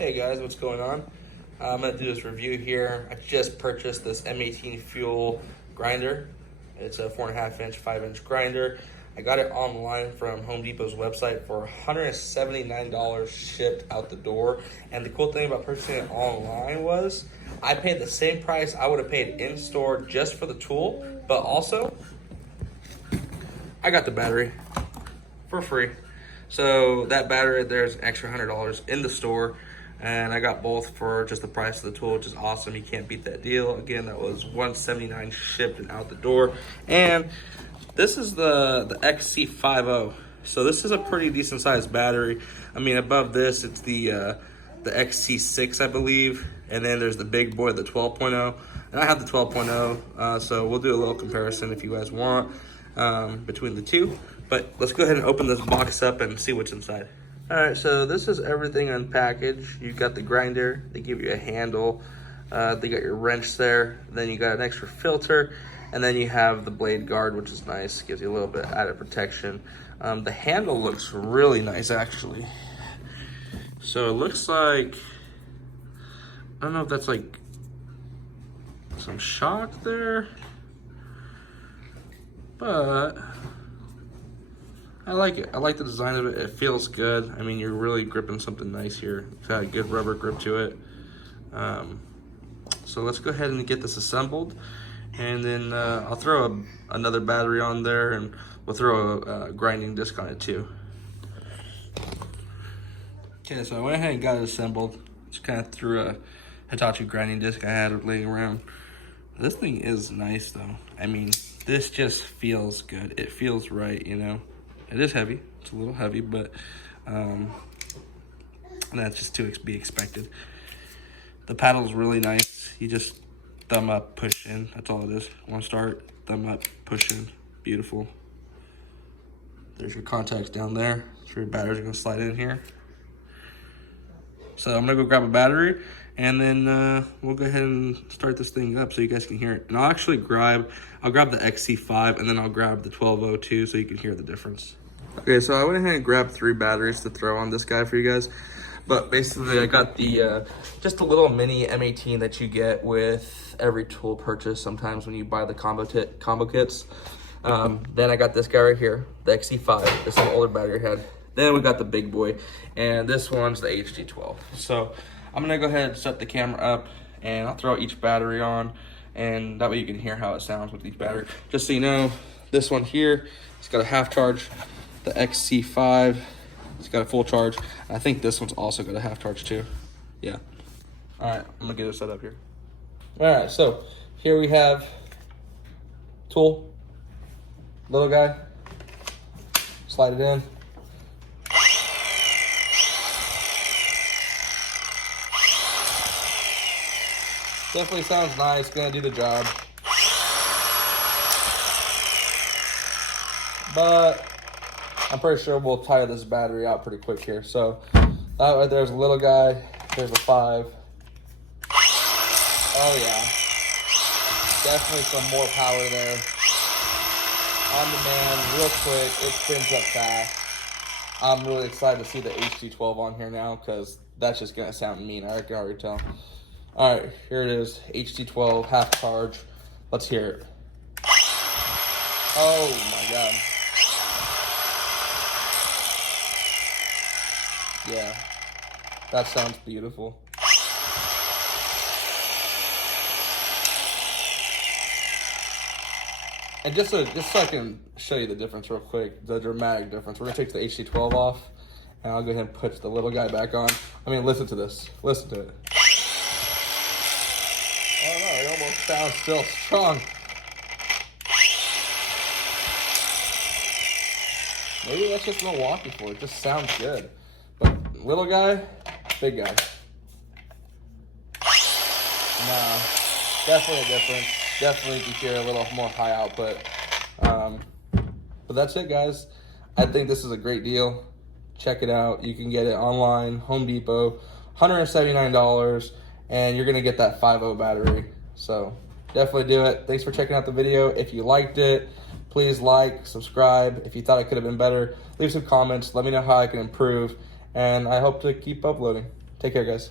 Hey guys, what's going on? I'm going to do this review here. I just purchased this M-18 fuel grinder. It's a 4.5 inch, 5 inch grinder. I got it online from Home Depot's website for $179 shipped out the door. And the cool thing about purchasing it online was I paid the same price I would have paid in store just for the tool, but also I got the battery for free. So that battery, there's an extra $100 in the store. And I got both for just the price of the tool, which is awesome. You can't beat that deal. Again, that was $179 shipped and out the door. And this is the XC50. So this is a pretty decent sized battery. I mean, above this, it's the XC6, I believe. And then there's the big boy, the 12.0. And I have the 12.0. So we'll do a little comparison if you guys want between the two. But let's go ahead and open this box up and see what's inside. All right, so this is everything unpackaged. You got the grinder, they give you a handle, they got your wrench there, then you got an extra filter, and then you have the blade guard, which is nice, gives you a little bit added protection. The handle looks really nice, actually. So it looks like, I don't know if that's like some shock there, but I like it. I like the design of it. It feels good. I mean, you're really gripping something nice here. It's got a good rubber grip to it. So let's go ahead and get this assembled. And then I'll throw another battery on there, and we'll throw a grinding disc on it too. Okay, so I went ahead and got it assembled. Just kind of threw a Hitachi grinding disc I had laying around. This thing is nice though. I mean, this just feels good. It feels right, you know. It is heavy. It's a little heavy, but that's just to be expected. The paddle is really nice. You just thumb up, push in. That's all it is. Want to start? Thumb up, push in. Beautiful. There's your contacts down there. So your batteries are going to slide in here. So I'm going to go grab a battery, and then we'll go ahead and start this thing up so you guys can hear it. And I'll actually grab the XC5, and then I'll grab the 1202 so you can hear the difference. Okay, so I went ahead and grabbed 3 batteries to throw on this guy for you guys. But basically, I got the just a little mini M18 that you get with every tool purchase sometimes when you buy the combo kits. Then I got this guy right here, the XC5. This is an older battery head. Then we got the big boy, and this one's the HD12. So I'm gonna go ahead and set the camera up, and I'll throw each battery on, and that way you can hear how it sounds with each battery. Just so you know, this one here, it's got a half charge. The XC5, it's got a full charge. I think this one's also got a half charge too. Yeah. All right, I'm gonna get it set up here. All right, so here we have tool, little guy, slide it in. Definitely sounds nice, gonna do the job. But I'm pretty sure we'll tire this battery out pretty quick here. So there's a little guy, there's a 5. Oh yeah, definitely some more power there. On demand, real quick, it spins up fast. I'm really excited to see the HD12 on here now, because that's just gonna sound mean, I can already tell. All right, here it is, HD12, half charge. Let's hear it. Oh my God. Yeah, that sounds beautiful. And just so I can show you the difference real quick, the dramatic difference, we're gonna take the HD12 off, and I'll go ahead and put the little guy back on. I mean, listen to this, listen to it. Oh no, it almost sounds still strong. Maybe that's just Milwaukee for it, just sounds good. But little guy, big guy. No, definitely a difference. Definitely you can hear a little more high output. But that's it, guys. I think this is a great deal. Check it out. You can get it online, Home Depot, $179, and you're gonna get that 5.0 battery. So definitely do it. Thanks for checking out the video. If you liked it, please like, subscribe. If you thought it could have been better, leave some comments. Let me know how I can improve. And I hope to keep uploading. Take care, guys.